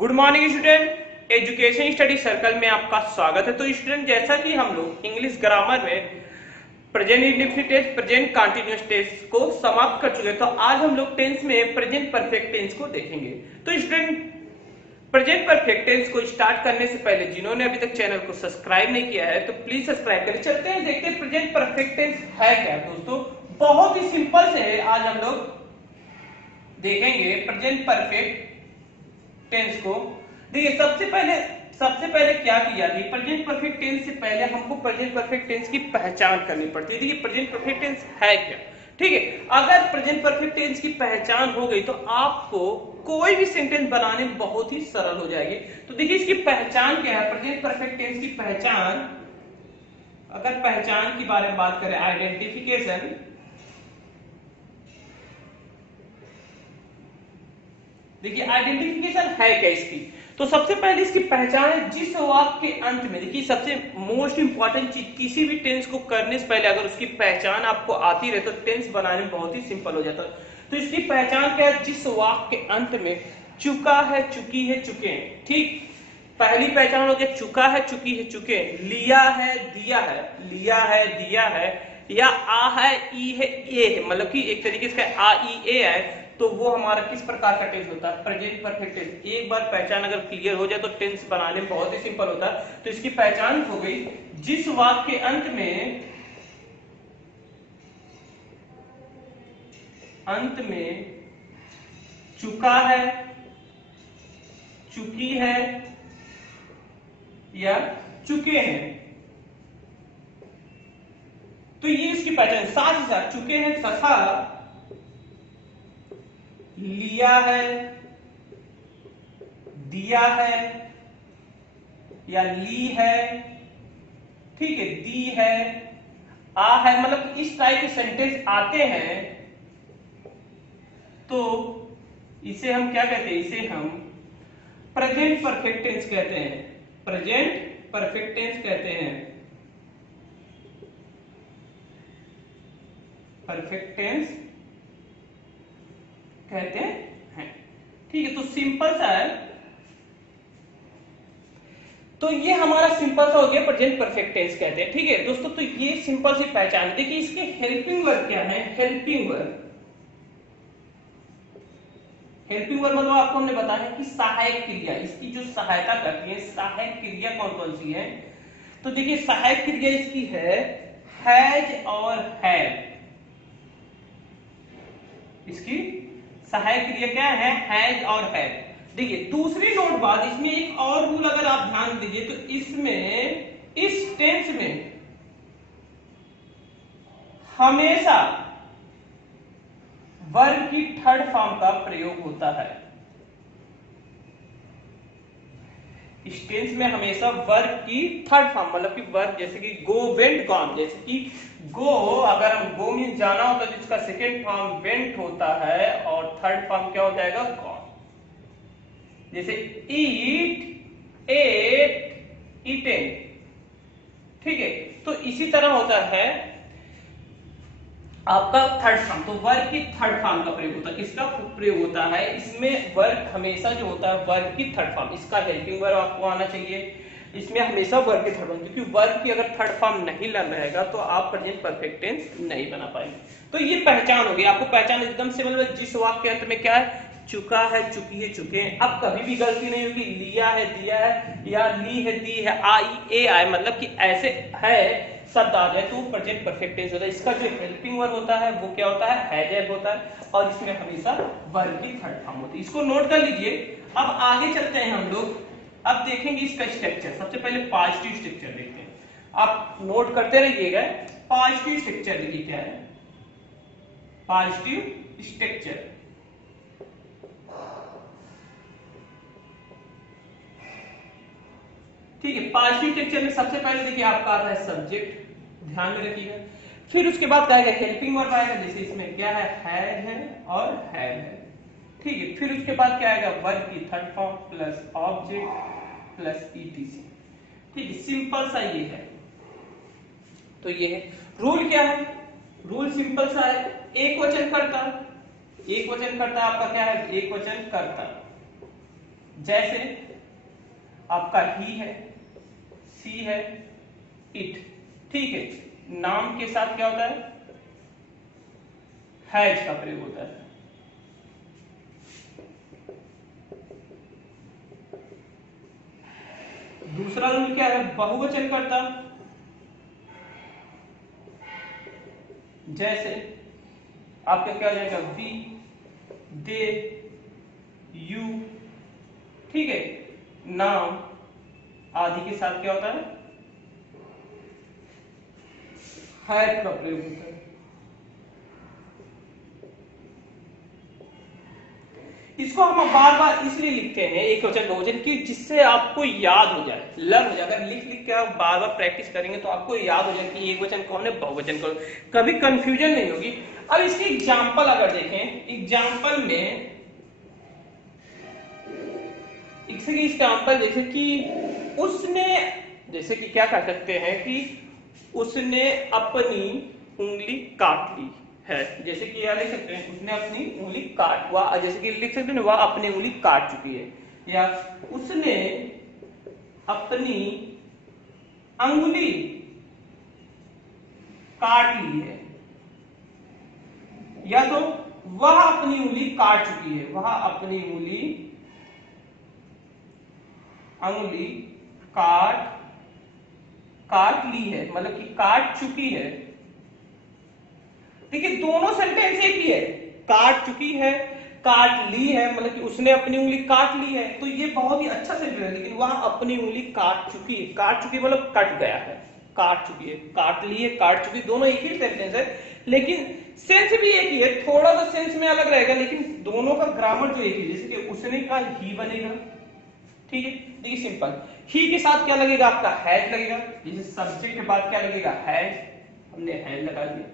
Good morning student, education study circle में आपका स्वागत है। तो स्टूडेंट, जैसा कि हम लोग इंग्लिश ग्रामर में present indefinite tense, present continuous tense को समाप्त कर चुके हैं, तो आज हम लोग टेंस में प्रेजेंट परफेक्ट टेंस को देखेंगे। तो स्टूडेंट, प्रेजेंट परफेक्ट टेंस को स्टार्ट करने से पहले जिन्होंने अभी तक चैनल को सब्सक्राइब नहीं किया है तो प्लीज सब्सक्राइब करें। चलते हैं, देखते हैं प्रेजेंट परफेक्ट टेंस है क्या। दोस्तों, बहुत ही सिंपल से है, आज हम लोग देखेंगे प्रेजेंट परफेक्ट टेंस को। देखिए, सबसे पहले क्या की जाती है, प्रेजेंट परफेक्ट टेंस से पहले हमको प्रेजेंट परफेक्ट टेंस की पहचान करनी पड़ती है। देखिए, प्रेजेंट परफेक्ट टेंस है क्या, ठीक है। अगर प्रेजेंट परफेक्ट टेंस की पहचान हो गई तो आपको कोई भी सेंटेंस बनाने में बहुत ही सरल हो जाएगी। तो देखिए, इसकी पहचान क्या है, प्रेजेंट परफेक्ट टेंस की पहचान, अगर पहचान की बारे में बात करें, आइडेंटिफिकेशन, देखिए आइडेंटिफिकेशन है क्या इसकी। तो सबसे पहले इसकी पहचान है, जिस वाक्य के अंत में, देखिए सबसे मोस्ट इंपॉर्टेंट चीज, किसी भी टेंस को करने से पहले अगर उसकी पहचान आपको आती रहे तो टेंस बनाने में बहुत ही सिंपल हो जाता है। तो इसकी पहचान क्या है, जिस वाक्य के अंत में चुका है, चुकी है, चुके हैं, ठीक। पहली पहचान हो गया चुका है, चुकी है, चुके हैं। लिया है, दिया है, लिया है, दिया है, या आ है, ई है, ए है, मतलब कि एक तरीके से आ ई ए है, तो वो हमारा किस प्रकार का टेंस होता है, प्रेजेंट परफेक्ट टेंस। एक बार पहचान अगर क्लियर हो जाए तो टेंस बनाने में बहुत ही सिंपल होता है। तो इसकी पहचान हो गई, जिस वाक्य के अंत में चुका है, चुकी है या चुके हैं, तो ये इसकी पहचान। साथ ही साथ चुके हैं तथा लिया है, दिया है या ली है, ठीक है, दी है, आ है, मतलब इस टाइप के सेंटेंस आते हैं तो इसे हम क्या कहते हैं, इसे हम प्रेजेंट परफेक्ट टेंस कहते हैं। प्रेजेंट परफेक्ट टेंस कहते हैं, परफेक्ट टेंस कहते हैं, ठीक है। तो सिंपल सा है, तो ये हमारा सिंपल सा हो गया, प्रेजेंट परफेक्ट टेंस कहते हैं, ठीक है दोस्तों। तो ये सिंपल सी पहचान। देखिए, इसके हेल्पिंग वर्ब क्या है, हेल्पिंग वर्ब, हेल्पिंग वर्ब मतलब आपको हमने बताया कि सहायक क्रिया, इसकी जो सहायता करती है, सहायक क्रिया कौन कौन सी है। तो देखिए, सहायक क्रिया इसकी है हैज और हैव। इसकी सहायक क्रिया क्या है, हैज और हैव। देखिए, दूसरी नोट बात, इसमें एक और रूल अगर आप ध्यान दीजिए तो इसमें, इस टेंस में हमेशा वर्ब की थर्ड फॉर्म का प्रयोग होता है। इस टेंस में हमेशा वर्ब की थर्ड फॉर्म, मतलब कि वर्ब जैसे कि गो, वेंट, गॉन, जैसे कि गो, अगर हम गो मीन जाना होता है तो इसका सेकेंड फॉर्म वेंट होता है और थर्ड फॉर्म क्या हो जाएगा, गॉन। जैसे ईट, एट, ईटेन, ठीक है। तो इसी तरह होता है आपका थर्ड फॉर्म, तो वर्ब की थर्ड फॉर्म का प्रयोग होता है। किसका प्रयोग होता है इसमें, वर्ब हमेशा जो होता है वर्ब की थर्ड फॉर्म, इसका हेल्पिंग वर्ब आपको आना चाहिए। इसमें हमेशा वर्ब की थर्ड फॉर्म, क्योंकि वर्ब की अगर थर्ड फॉर्म नहीं रहेगा तो आप प्रेजेंट परफेक्ट टेंस नहीं बना पाएंगे। तो ये पहचान होगी, आपको पहचान एकदम से, मतलब जिस वाक्य के अंत में क्या है, चुका है, चुकी है, चुके हैं। अब कभी भी गलती नहीं होगी, लिया है, दिया है या ली है, दी है, आई ए आए, मतलब कि ऐसे है शब्द आ जाए तो प्रेजेंट परफेक्ट टेंस होता है। इसका जो हेल्पिंग वर्ब होता है वो क्या होता है, हैज होता है, और इसमें हमेशा वर्ब की थर्ड फॉर्म होती है। इसको नोट कर लीजिए। अब आगे चलते हैं हम लोग, अब देखेंगे इसका स्ट्रक्चर। सबसे पहले पॉजिटिव स्ट्रक्चर देखते हैं, आप नोट करते रहिएगा। पॉजिटिव स्ट्रक्चर देखिए क्या है, पॉजिटिव स्ट्रक्चर, ठीक है। पॉजिटिव स्ट्रक्चर में सबसे पहले देखिए आपका आता है सब्जेक्ट, ध्यान में रखिएगा। फिर उसके बाद क्या आएगा, हेल्पिंग वर्ब आएगा, जैसे इसमें क्या है, हैज है और हैव है, ठीक है। फिर उसके बाद क्या आएगा, वर्ब की third form plus object plus etc, ठीक है। सिंपल सा ये है। तो ये है रूल, क्या है रूल, सिंपल सा है, एक वचन करता, एक वचन करता आपका क्या है, एक वचन करता, जैसे आपका ही है, सी है, इट, ठीक है। नाम के साथ क्या होता है, हैज का प्रयोग होता है। दूसरा रूल क्या है, बहुवचन करता, जैसे आपका क्या हो जाएगा, वी, दे, यू, ठीक है। नाम आदि के साथ क्या होता है, हैव का प्रयोग होता है। इसको हम बार बार इसलिए लिखते हैं एक वचन बहुवचन की, जिससे आपको याद हो जाए, लर्न हो जाए। अगर लिख लिख के आप बार बार प्रैक्टिस करेंगे तो आपको याद हो जाए कि एक वचन कौन है, बहुवचन कौन, कभी कंफ्यूजन नहीं होगी। अब इसकी एग्जांपल अगर देखें, एग्जांपल में एग्जांपल जैसे कि उसने, जैसे कि क्या कर सकते हैं कि उसने अपनी उंगली काट ली है, जैसे कि यह लिख सकते हैं, उसने अपनी उंगली काट, वह जैसे कि लिख सकते हैं वह अपनी उंगली काट चुकी है, या उसने अपनी अंगुली काट ली है, या तो वह अपनी उंगली काट चुकी है, वह अपनी अंगुली काट ली है, मतलब कि काट चुकी है। देखिए दोनों सेंटेंस एक ही है, काट चुकी है, काट ली है, मतलब कि उसने अपनी उंगली काट ली है, तो ये बहुत ही अच्छा सेंटेंस है। लेकिन वह अपनी उंगली काट चुकी मतलब कट गया है, काट चुकी है, काट ली है, काट चुकी, दोनों एक ही सेंटेंस है, लेकिन सेंस भी एक ही है, थोड़ा सा सेंस में अलग रहेगा, लेकिन दोनों का ग्रामर जो एक ही। जैसे कि उसने का ही बनेगा, ठीक है। देखिए सिंपल, ही के साथ क्या लगेगा, आपका हैज लगेगा, जैसे सब्जेक्ट के बाद क्या लगेगा, हैज, हमने हैज लगा दिया।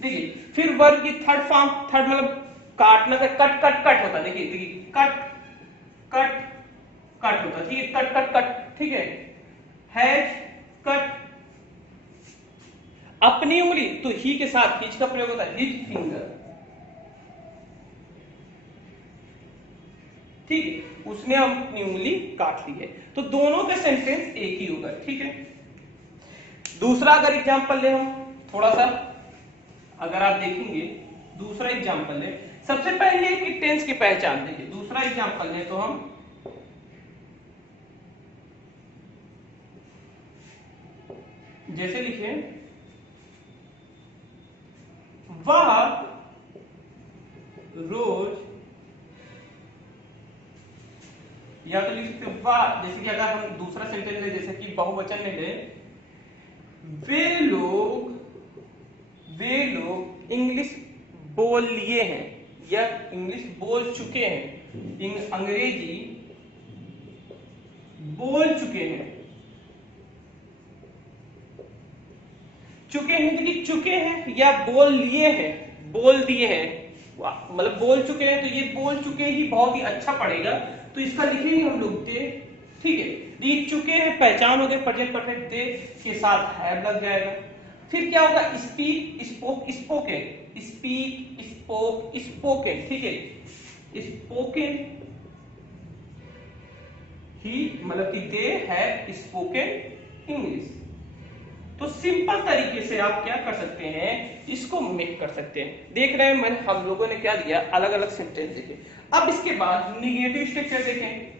देखिए फिर वर्ब की थर्ड फॉर्म, थर्ड मतलब काटना का कट होता है। देखिए कट होता है, ठीक है, कट, ठीक है। हैज कट अपनी उंगली, तो ही के साथ हिज का प्रयोग होता है, हिज फिंगर, ठीक है। उसने अपनी उंगली काट ली है, तो दोनों का सेंटेंस एक ही होगा, ठीक है। दूसरा अगर एग्जांपल ले हम, थोड़ा सा अगर आप देखेंगे, दूसरा एग्जांपल ले, सबसे पहले कि टेंस की पहचान देखिए। दूसरा एग्जांपल ले तो हम जैसे लिखे, वह रोज, या तो लिख सकते वह, जैसे कि अगर हम दूसरा सेंटेंस ले, जैसे कि बहुवचन में ले, वे लोग इंग्लिश बोल लिए हैं, या इंग्लिश बोल चुके हैं, अंग्रेजी बोल चुके हैं। देखिए चुके हैं या बोल लिए हैं, बोल दिए हैं, मतलब बोल चुके हैं, तो ये बोल चुके ही बहुत ही अच्छा पड़ेगा, तो इसका लिखेंगे हम लोग दे, ठीक है। दिख चुके हैं पहचान हो गए, प्रेजेंट परफेक्ट, दे के साथ हैव लग जाएगा। फिर क्या होगा, speak, spoke, spoken, speak, spoke, spoken, ठीक है। स्पोकन ही, मतलब कि दे हैव स्पोकन इंग्लिश। तो सिंपल तरीके से आप क्या कर सकते हैं, इसको मेक कर सकते हैं। देख रहे हैं मैंने, हम लोगों ने क्या दिया, अलग अलग सेंटेंस देखे। अब इसके बाद निगेटिव स्ट्रक्चर देखें।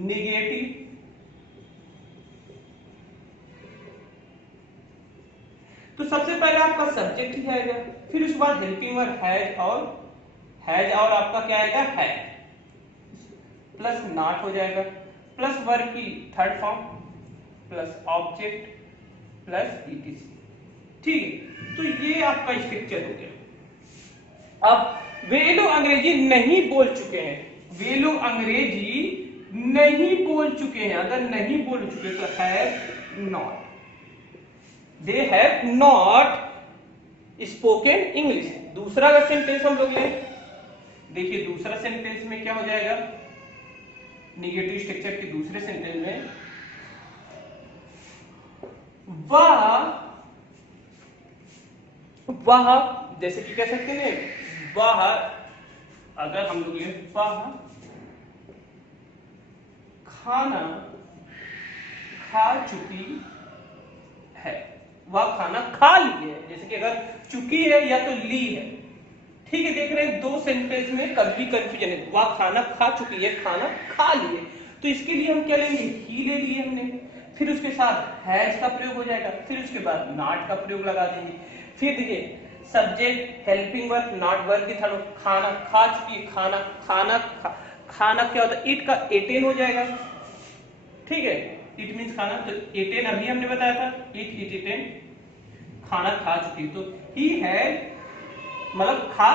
निगेटिव, तो सबसे पहले आपका सब्जेक्ट ही आएगा, फिर उसके बाद हेल्पिंग वर्ब हैज और आपका क्या आएगा, है, प्लस नॉट हो जाएगा, प्लस वर्ब की third form, plus object, plus etc, ठीक है। तो ये आपका स्ट्रक्चर हो गया। अब वे लोग अंग्रेजी नहीं बोल चुके हैं, वे लोग अंग्रेजी नहीं बोल चुके हैं, अगर नहीं बोल चुके तो have not, they have not spoken English. दूसरा का सेंटेंस हम लोग लें, देखिए दूसरा सेंटेंस में क्या हो जाएगा, निगेटिव स्ट्रक्चर के दूसरे सेंटेंस में वह, जैसे कि कह सकते हैं वह, अगर हम लोग वह खाना खा चुकी है, वह खाना खा ली है। जैसे कि अगर चुकी है या तो ली है, ठीक है। देख रहे हैं दो सेंटेंस में कभी कंफ्यूजन है, वह खाना खा चुकी है, खाना खा ली है। तो इसके लिए हम क्या लेंगे, ही ले लिए हमने, फिर उसके साथ हैज का प्रयोग हो जाएगा, फिर उसके बाद नॉट का प्रयोग लगा देंगे। फिर देखिए subject, helping verb, not verb की थर्ड, खाना खा चुकी है, खाना खाना खाना क्या होता है, इट का एटेन हो जाएगा, ठीक है। इट मींस खाना, तो एटेन अभी हमने बताया था, इट एटेन, खाना खा चुकी, तो ही हैड मतलब खा,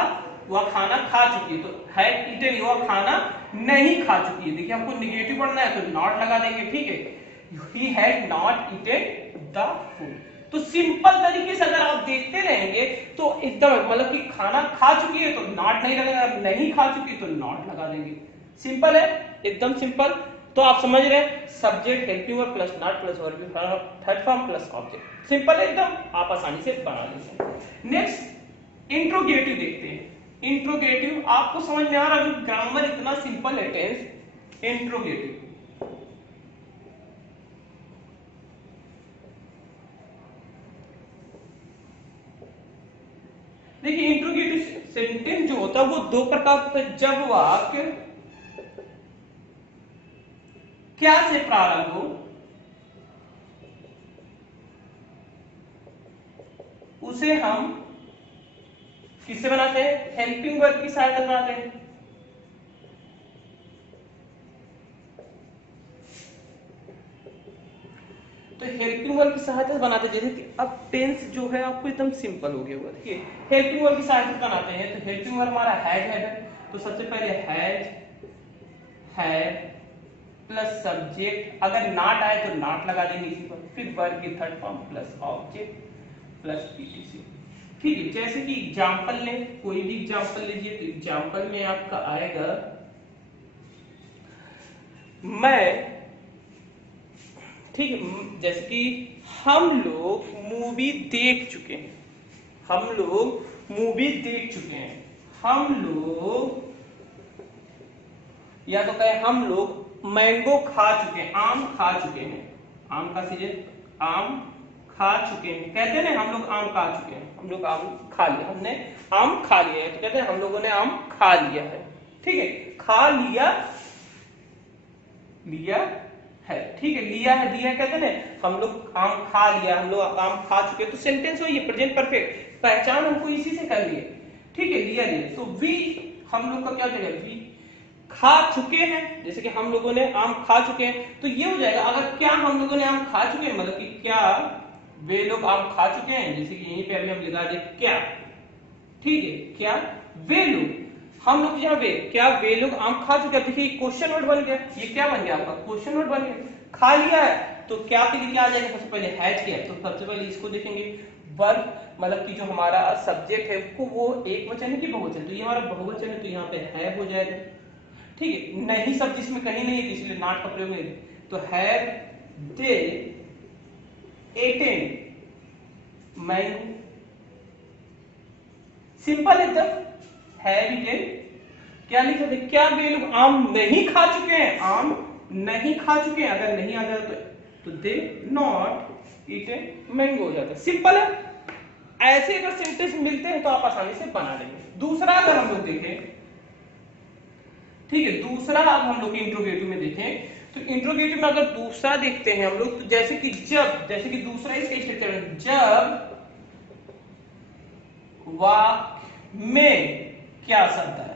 वह खाना खा चुकी है, तो हैड ईटन, वह खाना नहीं खा चुकी है। देखिए हमको निगेटिव पढ़ना है तो नॉट लगा देंगे, ठीक है। He had not eaten the food. तो सिंपल तरीके से अगर आप देखते रहेंगे तो एकदम मतलब कि खाना खा चुकी है तो नॉट नहीं लगेगा, नहीं खा चुकी तो नॉट लगा देंगे। सिंपल है, एकदम सिंपल। तो आप समझ रहे हैं, subject, helping verb plus not plus verb third form plus object, simple है एकदम, आप आसानी से बना लेंगे। नेक्स्ट इंट्रोगेटिव देखते हैं। इंट्रोगेटिव आपको समझ में आ रहा है, जो ग्रामर इतना सिंपल है टेंस। इंट्रोगेटिव देखिए, इंट्रोगेटिव सेंटेंस जो होता है वो दो प्रकार होता है। जब वाक्य क्या से प्रारंभ हो, उसे हम किससे बनाते हैं, हेल्पिंग वर्ब की सहायता बनाते हैं। तो हेल्पिंग वर्ब की सहायता बनाते हैं, जैसे कि अब टेंस जो है आपको एकदम सिंपल हो गया होगा। देखिए हेल्पिंग वर्ब की सहायता बनाते हैं, तो हेल्पिंग वर्ब हमारा हैज है, तो सबसे पहले हैज है प्लस सब्जेक्ट, अगर नॉट आए तो नॉट लगा देंगे इसी पर, फिर वर्ब की third form plus object plus PTC, ठीक है। जैसे कि एग्जांपल लें, कोई भी एग्जांपल लीजिए, तो एग्जांपल में आपका आएगा, मैं, ठीक है, जैसे कि हम लोग मूवी देख चुके हैं, हम लोग मूवी देख चुके हैं, हम लोग, या तो कहें हम लोग मैंगो खा चुके हैं, आम खा चुके हैं, आम का सीजन, आम खा चुके हैं, कहते हैं ना हम लोग आम खा चुके हैं, हम लोग आम खा लिया, हमने आम खा लिया है, तो कहते हैं हम लोगों ने आम खा लिया है, ठीक है। खा लिया, लिया है, ठीक है, लिया है, दिया कहते हैं ना, हम लोग आम खा लिया, हम लोग आम खा चुके, तो सेंटेंस वही है, प्रेजेंट परफेक्ट, पहचान हमको इसी से कर लिए, ठीक है। लिया लिया, तो वी हम लोग का क्या हो जाएगा, वी खा चुके हैं, जैसे कि हम लोगों ने आम खा चुके हैं, तो ये हो जाएगा, अगर क्या हम लोगों ने आम खा चुके हैं, मतलब कि क्या वे लोग आम खा चुके हैं, जैसे कि यहीं पे अभी हम लिखा दे क्या, ठीक है, क्या वे लोग, हम लोग यहाँ वे, क्या वे लोग आम खा चुके हैं, देखिए क्वेश्चन वर्ड बन गया, ये क्या बन गया आपका, क्वेश्चन वर्ड बन गया। खा लिया है तो क्या के लिए क्या आ जाएगा, सबसे पहले हैज किया, तो सबसे पहले इसको देखेंगे, वर्ब मतलब कि जो हमारा सब्जेक्ट है वो एक वचन है कि बहुवचन, तो ये हमारा बहुवचन है, तो यहाँ पे है हो जाएगा, ठीक है। नहीं शब्द इसमें कहीं नहीं है, इसलिए नॉट का प्रयोग नहीं, तो have they attain mango, simple एकदम, हैव ईटेन, क्या लिखा थे, क्या वे लोग आम नहीं खा चुके हैं, आम नहीं खा चुके हैं, अगर नहीं आ जाए तो दे नॉट ईटेन मैंगो हो जाता है, सिंपल है। ऐसे अगर सेंटेंस मिलते हैं तो आप आसानी से बना लेंगे। दूसरा अगर हम लोग देखें, ठीक है, दूसरा अब हम लोग इंट्रोगेटिव में देखें, तो इंट्रोगेटिव में अगर दूसरा देखते हैं हम लोग, तो जैसे कि जब, जैसे कि दूसरा इसका स्ट्रक्चर है, जब वाक्य में क्या शब्द है,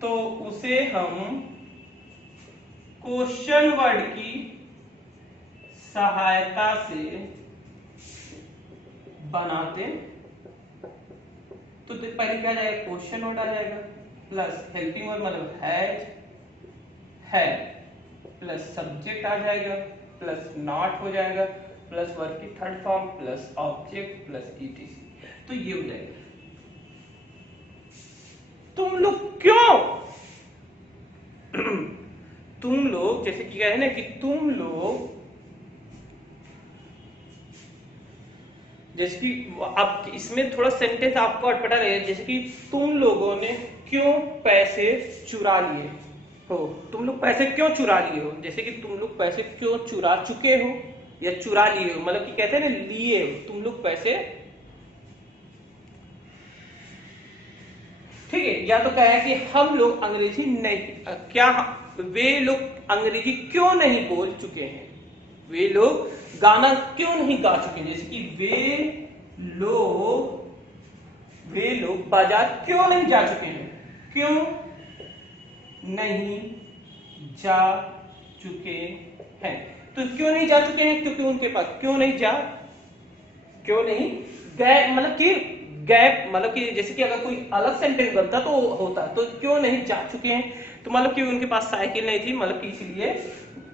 तो उसे हम क्वेश्चन वर्ड की सहायता से बनाते, तो पहले क्या जाएगा, क्वेश्चन वर्ड आ जाएगा, प्लस हेल्पिंग वर्ड मतलब हैज है, प्लस सब्जेक्ट आ जाएगा, प्लस नॉट हो जाएगा, प्लस वर्ब की third form plus object plus etc, तो ये हो जाएगा। तुम लोग क्यों तुम लोग, जैसे कि कह रहे हैं ना कि तुम लोग, जैसे कि अब इसमें थोड़ा सेंटेंस आपको अटपटा रहेगा, जैसे कि तुम लोगों ने क्यों पैसे चुरा लिए हो, तुम लोग पैसे क्यों चुरा लिए हो, जैसे कि तुम लोग पैसे क्यों चुरा चुके हो या चुरा लिए हो, मतलब कि कहते हैं ना लिए हो तुम लोग पैसे, ठीक है। या तो क्या है कि हम लोग अंग्रेजी नहीं, क्या वे लोग अंग्रेजी क्यों नहीं बोल चुके हैं, वे लोग गाना क्यों नहीं गा चुके हैं, जैसे कि वे लोग बाजार क्यों नहीं जा चुके हैं, क्यों नहीं जा चुके हैं। तो क्यों नहीं जा चुके हैं, क्योंकि उनके पास क्यों नहीं गए, मतलब कि गैप, मतलब कि जैसे कि अगर कोई अलग सेंटेंस बनता तो होता, तो क्यों नहीं जा चुके हैं, तो मतलब कि उनके पास साइकिल नहीं थी, मतलब कि इसलिए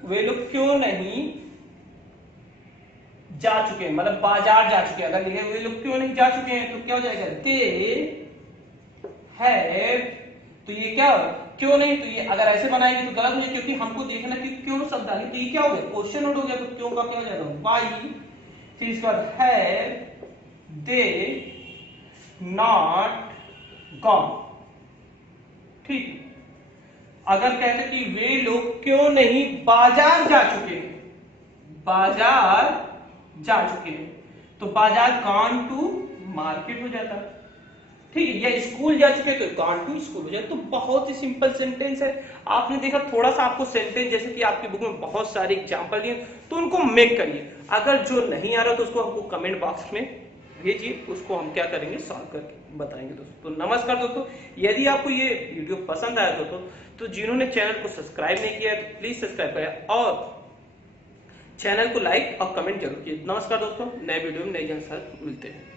वे लोग क्यों नहीं जा चुके हैं, मतलब बाजार जा चुके हैं। अगर लिखे वे लोग क्यों नहीं जा चुके हैं तो क्या हो जाएगा, दे हैव, तो ये क्या हो, क्यों नहीं, तो ये अगर ऐसे बनाएंगे तो गलत हो जाएगा, क्योंकि हमको देखना कि क्यों शब्द आगे, तो ये क्या हो गया, क्वेश्चन वर्ड हो गया, तो क्यों का क्या हो जाएगा, वाई, फिर इसके बाद हैव दे नॉट गॉन, ठीक। अगर कहते कि वे लोग क्यों नहीं बाजार जा चुके हैं, बाजार जा चुके हैं, तो बाजार गॉन टू मार्केट हो जाता, ठीक है। या स्कूल जा चुके हैं तो गॉन टू स्कूल हो जाए। तो बहुत ही सिंपल सेंटेंस है, आपने देखा थोड़ा सा आपको सेंटेंस जैसे कि आपकी बुक में बहुत सारे एग्जांपल दिए, तो उनको मेक करिए। अगर जो नहीं आ रहा तो उसको हमको कमेंट बॉक्स में भेजिए, उसको हम क्या करेंगे, सॉल्व करके बताएंगे दोस्तों। तो नमस्कार दोस्तों, यदि आपको ये वीडियो पसंद आया दोस्तों, तो जिन्होंने चैनल को सब्सक्राइब नहीं किया तो प्लीज सब्सक्राइब करें और चैनल को लाइक और कमेंट जरूर कीजिए। नमस्कार दोस्तों, नए वीडियो में नए जन साथ मिलते हैं।